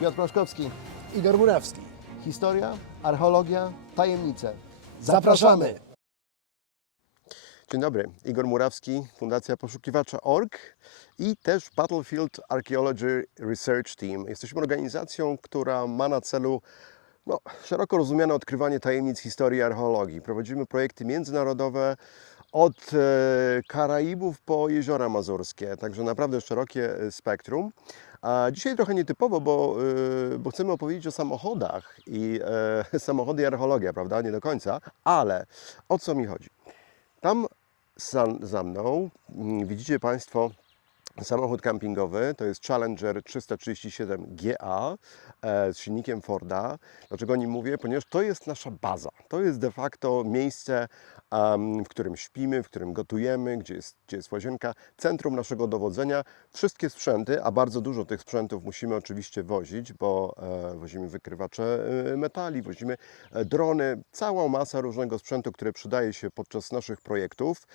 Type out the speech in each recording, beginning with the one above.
Piotr Plaszkowski. Igor Murawski. Historia, archeologia, tajemnice. Zapraszamy! Dzień dobry, Igor Murawski, Fundacja Poszukiwacza.org i też Battlefield Archaeology Research Team. Jesteśmy organizacją, która ma na celu szeroko rozumiane odkrywanie tajemnic historii i archeologii. Prowadzimy projekty międzynarodowe od Karaibów po Jeziora Mazurskie, także naprawdę szerokie spektrum. A dzisiaj trochę nietypowo, bo chcemy opowiedzieć o samochodach i samochody i archeologia, prawda? Nie do końca, ale o co mi chodzi? Tam za mną widzicie Państwo samochód kampingowy, to jest Challenger 337 GA z silnikiem Forda. Dlaczego o nim mówię? Ponieważ to jest nasza baza. To jest de facto miejsce, w którym śpimy, w którym gotujemy, gdzie jest łazienka, centrum naszego dowodzenia. Wszystkie sprzęty, a bardzo dużo tych sprzętów musimy oczywiście wozić, bo wozimy wykrywacze metali, wozimy drony, całą masę różnego sprzętu, który przydaje się podczas naszych projektów.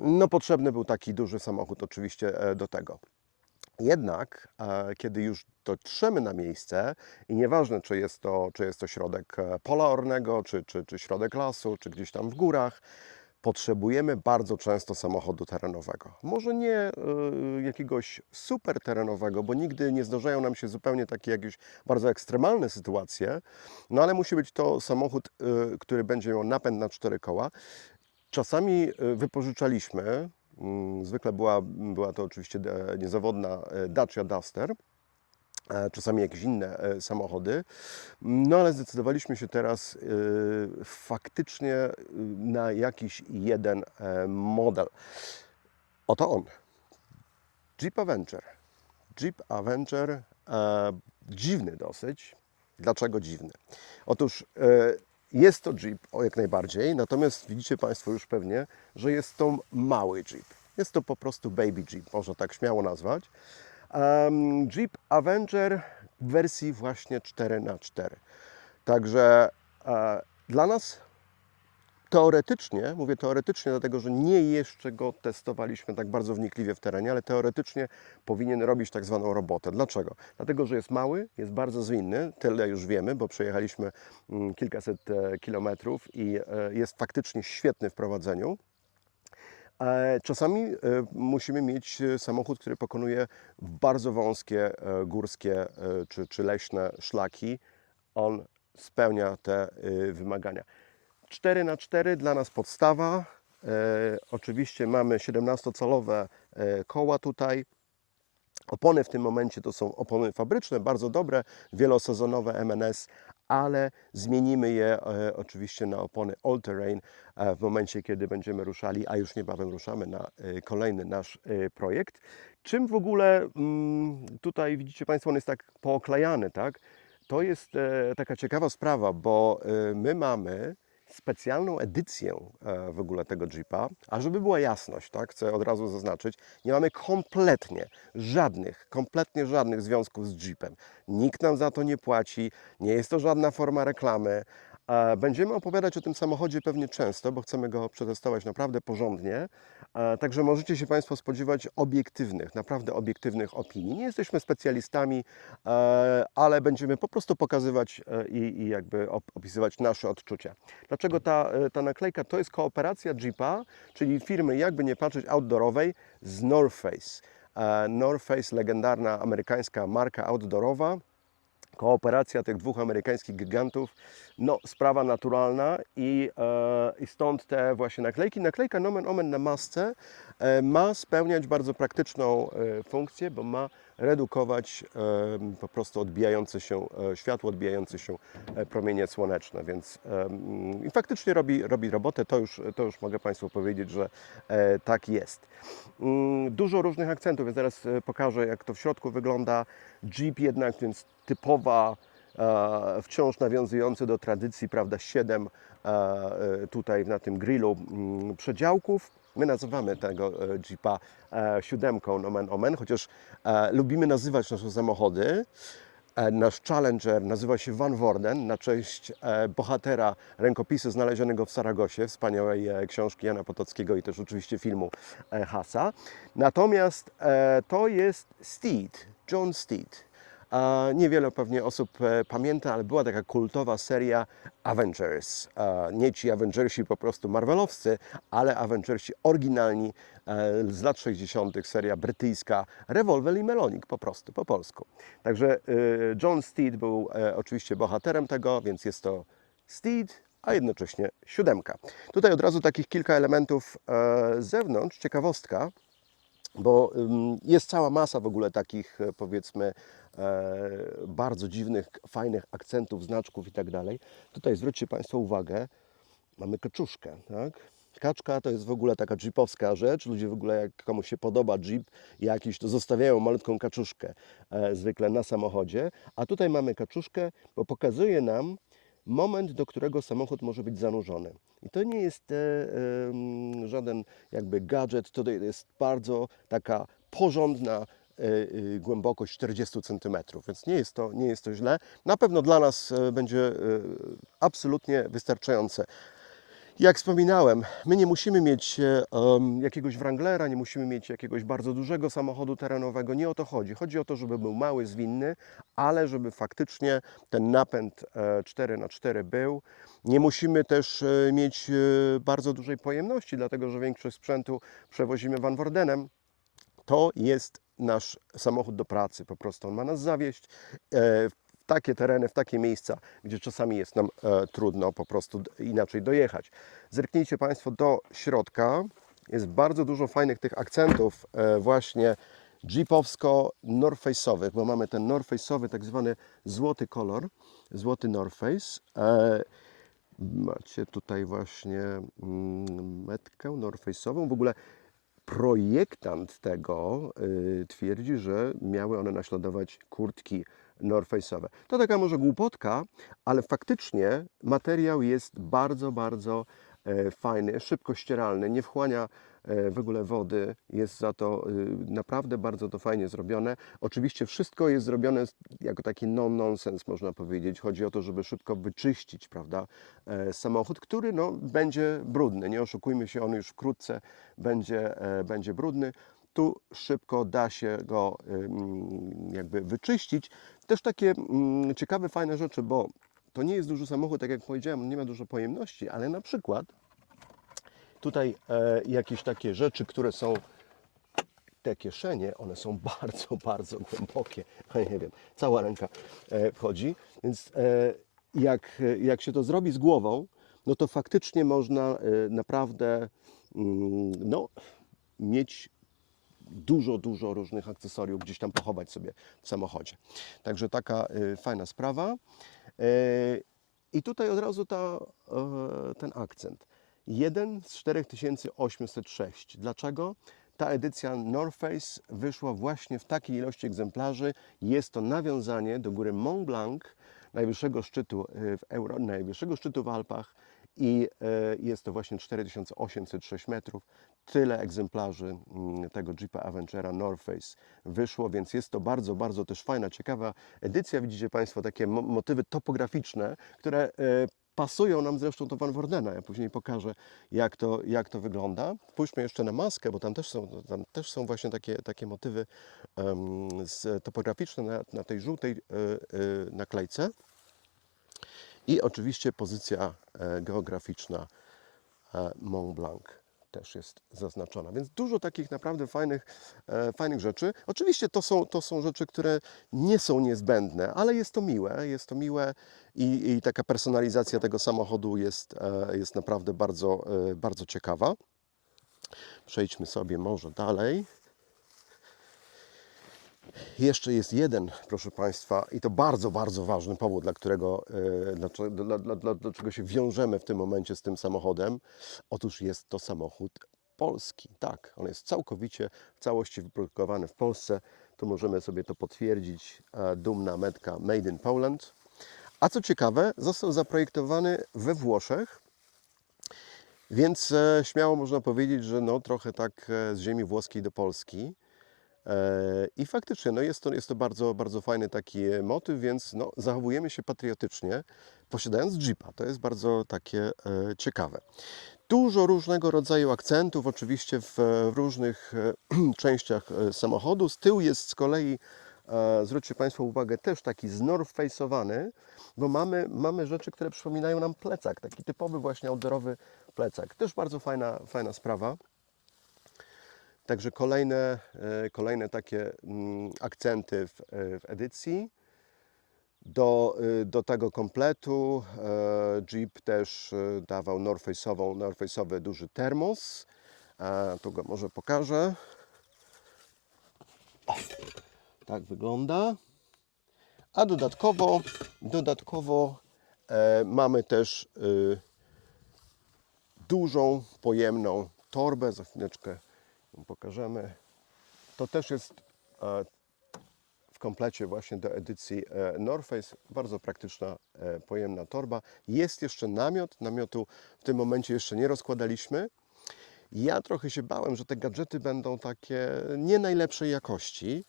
No potrzebny był taki duży samochód oczywiście do tego. Jednak kiedy już dotrzemy na miejsce i nieważne czy jest to środek pola ornego, czy środek lasu, czy gdzieś tam w górach, potrzebujemy bardzo często samochodu terenowego. Może nie jakiegoś super terenowego, bo nigdy nie zdarzają nam się zupełnie takie jakieś bardzo ekstremalne sytuacje, no ale musi być to samochód, który będzie miał napęd na 4 koła. Czasami wypożyczaliśmy, zwykle była to oczywiście niezawodna Dacia Duster, czasami jakieś inne samochody, no ale zdecydowaliśmy się teraz faktycznie na jakiś jeden model. Oto on, Jeep Avenger. Jeep Avenger, dziwny dosyć. Dlaczego dziwny? Otóż jest to Jeep, jak najbardziej, natomiast widzicie Państwo już pewnie, że jest to mały Jeep. Jest to po prostu baby Jeep, można tak śmiało nazwać. Jeep Avenger w wersji właśnie 4x4. Także dla nas teoretycznie, mówię teoretycznie, dlatego że nie jeszcze go testowaliśmy tak bardzo wnikliwie w terenie, ale teoretycznie powinien robić tak zwaną robotę. Dlaczego? Dlatego, że jest mały, jest bardzo zwinny, tyle już wiemy, bo przejechaliśmy kilkaset kilometrów i jest faktycznie świetny w prowadzeniu. Czasami musimy mieć samochód, który pokonuje bardzo wąskie górskie czy leśne szlaki. On spełnia te wymagania. 4x4 dla nas podstawa. Oczywiście mamy 17-calowe koła tutaj. Opony w tym momencie to są opony fabryczne, bardzo dobre, wielosezonowe MNS, ale zmienimy je oczywiście na opony All Terrain w momencie, kiedy będziemy ruszali, a już niebawem ruszamy na kolejny nasz projekt. Czym w ogóle tutaj widzicie Państwo, on jest tak pooklejany, tak? To jest taka ciekawa sprawa, bo my mamy specjalną edycję w ogóle tego Jeepa, a żeby była jasność, tak, chcę od razu zaznaczyć, nie mamy kompletnie żadnych związków z Jeepem. Nikt nam za to nie płaci, nie jest to żadna forma reklamy. Będziemy opowiadać o tym samochodzie pewnie często, bo chcemy go przetestować naprawdę porządnie. Także możecie się Państwo spodziewać naprawdę obiektywnych opinii. Nie jesteśmy specjalistami, ale będziemy po prostu pokazywać i jakby opisywać nasze odczucia. Dlaczego ta naklejka? To jest kooperacja Jeepa, czyli firmy, jakby nie patrzeć, outdoorowej z North Face. North Face, legendarna amerykańska marka outdoorowa. Kooperacja tych dwóch amerykańskich gigantów, no sprawa naturalna i stąd te właśnie naklejki. Naklejka nomen omen na masce ma spełniać bardzo praktyczną funkcję, bo ma redukować po prostu odbijające się światło, odbijające się promienie słoneczne, więc i faktycznie robi robotę, to już mogę Państwu powiedzieć, że tak jest. Dużo różnych akcentów, więc zaraz pokażę, jak to w środku wygląda. Jeep jednak, więc typowa, wciąż nawiązujący do tradycji, prawda, 7 tutaj na tym grillu przedziałków. My nazywamy tego Jeepa siódemką nomen omen, chociaż lubimy nazywać nasze samochody. Nasz Challenger nazywa się Van Worden na cześć bohatera rękopisu znalezionego w Saragosie, wspaniałej książki Jana Potockiego i też oczywiście filmu Hasa. Natomiast to jest Steed, John Steed. Niewiele pewnie osób pamięta, ale była taka kultowa seria Avengers. Nie ci Avengersi po prostu marvelowscy, ale Avengersi oryginalni z lat 60. Seria brytyjska Rewolwer i Melonik po prostu, po polsku. Także John Steed był oczywiście bohaterem tego, więc jest to Steed, a jednocześnie 7. Tutaj od razu takich kilka elementów z zewnątrz, ciekawostka, bo jest cała masa w ogóle takich, powiedzmy, bardzo dziwnych, fajnych akcentów, znaczków i tak dalej. Tutaj zwróćcie Państwo uwagę, mamy kaczuszkę, tak? Kaczka to jest w ogóle taka jeepowska rzecz. Ludzie w ogóle, jak komuś się podoba jeep jakiś, to zostawiają malutką kaczuszkę zwykle na samochodzie. A tutaj mamy kaczuszkę, bo pokazuje nam moment, do którego samochód może być zanurzony. I to nie jest żaden jakby gadżet, to jest bardzo taka porządna głębokość 40 cm, więc nie jest to źle. Na pewno dla nas będzie absolutnie wystarczające. Jak wspominałem, my nie musimy mieć jakiegoś Wranglera, nie musimy mieć jakiegoś bardzo dużego samochodu terenowego. Nie o to chodzi. Chodzi o to, żeby był mały, zwinny, ale żeby faktycznie ten napęd 4x4 był. Nie musimy też mieć bardzo dużej pojemności, dlatego że większość sprzętu przewozimy Van Wardenem. To jest nasz samochód do pracy. Po prostu on ma nas zawieźć w takie tereny, w takie miejsca, gdzie czasami jest nam trudno po prostu inaczej dojechać. Zerknijcie Państwo do środka. Jest bardzo dużo fajnych tych akcentów właśnie jeepowsko-northface'owych, bo mamy ten northface'owy, tak zwany złoty kolor, złoty North Face. Macie tutaj właśnie metkę northface'ową. W ogóle projektant tego twierdzi, że miały one naśladować kurtki North Face'owe. To taka może głupotka, ale faktycznie materiał jest bardzo, bardzo fajny, szybko ścieralny, nie wchłania w ogóle wody, jest za to naprawdę bardzo to fajnie zrobione. Oczywiście wszystko jest zrobione jako taki no-nonsense, można powiedzieć. Chodzi o to, żeby szybko wyczyścić, prawda, samochód, który no, będzie brudny. Nie oszukujmy się, on już wkrótce będzie brudny. Tu szybko da się go jakby wyczyścić. Też takie ciekawe, fajne rzeczy, bo to nie jest duży samochód, tak jak powiedziałem, on nie ma dużo pojemności, ale na przykład tutaj jakieś takie rzeczy, które są, te kieszenie, one są bardzo, bardzo głębokie. Nie wiem, cała ręka wchodzi, więc jak się to zrobi z głową, no to faktycznie można naprawdę no, mieć dużo różnych akcesoriów gdzieś tam pochować sobie w samochodzie. Także taka fajna sprawa. I tutaj od razu ten akcent. 1 z 4806. Dlaczego? Ta edycja North Face wyszła właśnie w takiej ilości egzemplarzy. Jest to nawiązanie do góry Mont Blanc, najwyższego szczytu w Alpach, i jest to właśnie 4806 metrów. Tyle egzemplarzy tego Jeepa Avengera North Face wyszło, więc jest to bardzo, bardzo też fajna, ciekawa edycja. Widzicie Państwo takie motywy topograficzne, które pasują nam zresztą do Van Wardena. Ja później pokażę, jak to wygląda. Spójrzmy jeszcze na maskę, bo tam też są właśnie takie motywy topograficzne na tej żółtej naklejce. I oczywiście pozycja geograficzna Mont Blanc też jest zaznaczona. Więc dużo takich naprawdę fajnych rzeczy. Oczywiście to są rzeczy, które nie są niezbędne, ale jest to miłe i taka personalizacja tego samochodu jest naprawdę bardzo, bardzo ciekawa. Przejdźmy sobie może dalej. Jeszcze jest jeden, proszę Państwa, i to bardzo, bardzo ważny powód, dlaczego się wiążemy w tym momencie z tym samochodem. Otóż jest to samochód polski. Tak, on jest całkowicie, w całości wyprodukowany w Polsce. Tu możemy sobie to potwierdzić. Dumna metka Made in Poland. A co ciekawe, został zaprojektowany we Włoszech, więc śmiało można powiedzieć, że no, trochę tak z ziemi włoskiej do Polski. I faktycznie no jest to bardzo, bardzo fajny taki motyw, więc no, zachowujemy się patriotycznie, posiadając Jeepa. To jest bardzo takie ciekawe. Dużo różnego rodzaju akcentów, oczywiście w różnych częściach samochodu. Z tyłu jest z kolei zwróćcie Państwo uwagę, też taki znorface'owany, bo mamy rzeczy, które przypominają nam plecak, taki typowy właśnie outdoorowy plecak. Też bardzo fajna sprawa. Także kolejne takie akcenty w edycji. Do tego kompletu Jeep też dawał Norface'owy duży termos. Tu go może pokażę. O, tak wygląda. A dodatkowo mamy też dużą, pojemną torbę. Za chwileczkę ją pokażemy. To też jest w komplecie właśnie do edycji North Face. Bardzo praktyczna, pojemna torba. Jest jeszcze namiot. Namiotu w tym momencie jeszcze nie rozkładaliśmy. Ja trochę się bałem, że te gadżety będą takie nie najlepszej jakości,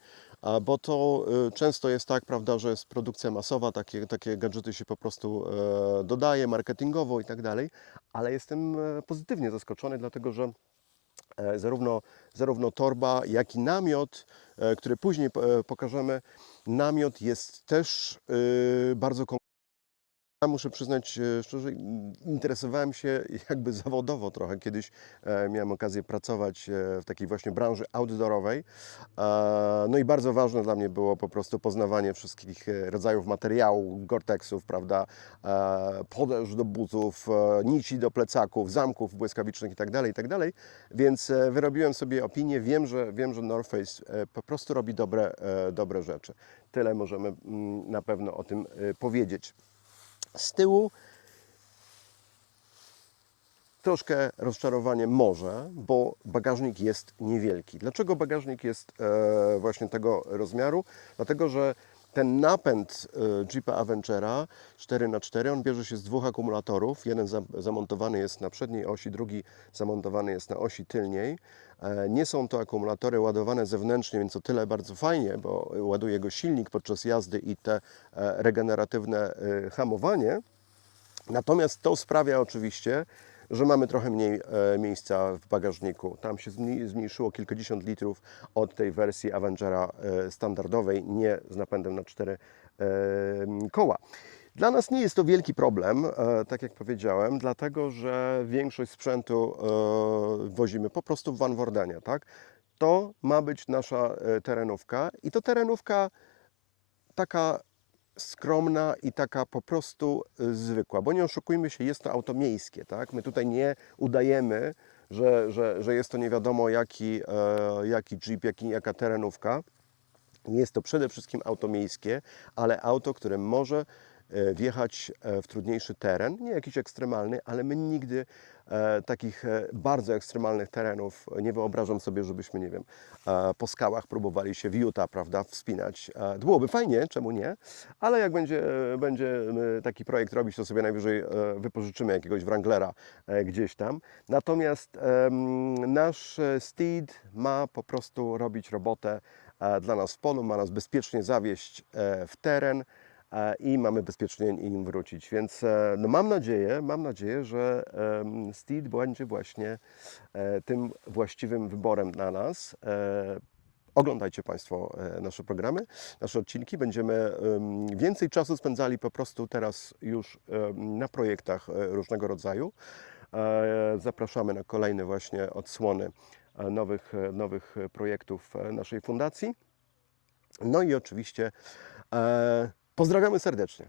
bo to często jest tak, prawda, że jest produkcja masowa, takie gadżety się po prostu dodaje marketingowo i tak dalej, ale jestem pozytywnie zaskoczony, dlatego że zarówno torba, jak i namiot, który później pokażemy, namiot jest też bardzo komfortowy. Ja muszę przyznać szczerze, interesowałem się jakby zawodowo trochę. Kiedyś miałem okazję pracować w takiej właśnie branży outdoorowej. No i bardzo ważne dla mnie było po prostu poznawanie wszystkich rodzajów materiałów, Gore-Texów, prawda, podeszw do butów, nici do plecaków, zamków błyskawicznych itd., itd. Więc wyrobiłem sobie opinię. Wiem, że North Face po prostu robi dobre rzeczy. Tyle możemy na pewno o tym powiedzieć. Z tyłu troszkę rozczarowanie może, bo bagażnik jest niewielki. Dlaczego bagażnik jest właśnie tego rozmiaru? Dlatego, że ten napęd Jeepa Avengera 4x4, on bierze się z dwóch akumulatorów. Jeden zamontowany jest na przedniej osi, drugi zamontowany jest na osi tylniej. Nie są to akumulatory ładowane zewnętrznie, więc o tyle bardzo fajnie, bo ładuje go silnik podczas jazdy i te regeneratywne hamowanie. Natomiast to sprawia oczywiście, że mamy trochę mniej miejsca w bagażniku. Tam się zmniejszyło kilkadziesiąt litrów od tej wersji Avengera standardowej, nie z napędem na 4 koła. Dla nas nie jest to wielki problem, tak jak powiedziałem, dlatego że większość sprzętu wozimy po prostu w Van Wordenie, tak? To ma być nasza terenówka i to terenówka taka skromna i taka po prostu zwykła, bo nie oszukujmy się, jest to auto miejskie, tak? My tutaj nie udajemy, że jest to nie wiadomo jaki Jeep, jaka terenówka. Jest to przede wszystkim auto miejskie, ale auto, które może wjechać w trudniejszy teren, nie jakiś ekstremalny, ale my nigdy takich bardzo ekstremalnych terenów nie wyobrażam sobie, żebyśmy, nie wiem, po skałach próbowali się w Utah, prawda, wspinać. To byłoby fajnie, czemu nie, ale jak będzie taki projekt robić, to sobie najwyżej wypożyczymy jakiegoś Wranglera gdzieś tam. Natomiast nasz Steed ma po prostu robić robotę dla nas w polu, ma nas bezpiecznie zawieźć w teren i mamy bezpiecznie nim wrócić. Więc no mam nadzieję, że Steed będzie właśnie tym właściwym wyborem dla nas. Oglądajcie Państwo nasze programy, nasze odcinki. Będziemy więcej czasu spędzali po prostu teraz już na projektach różnego rodzaju. Zapraszamy na kolejne właśnie odsłony nowych projektów naszej fundacji. No i oczywiście pozdrawiamy serdecznie.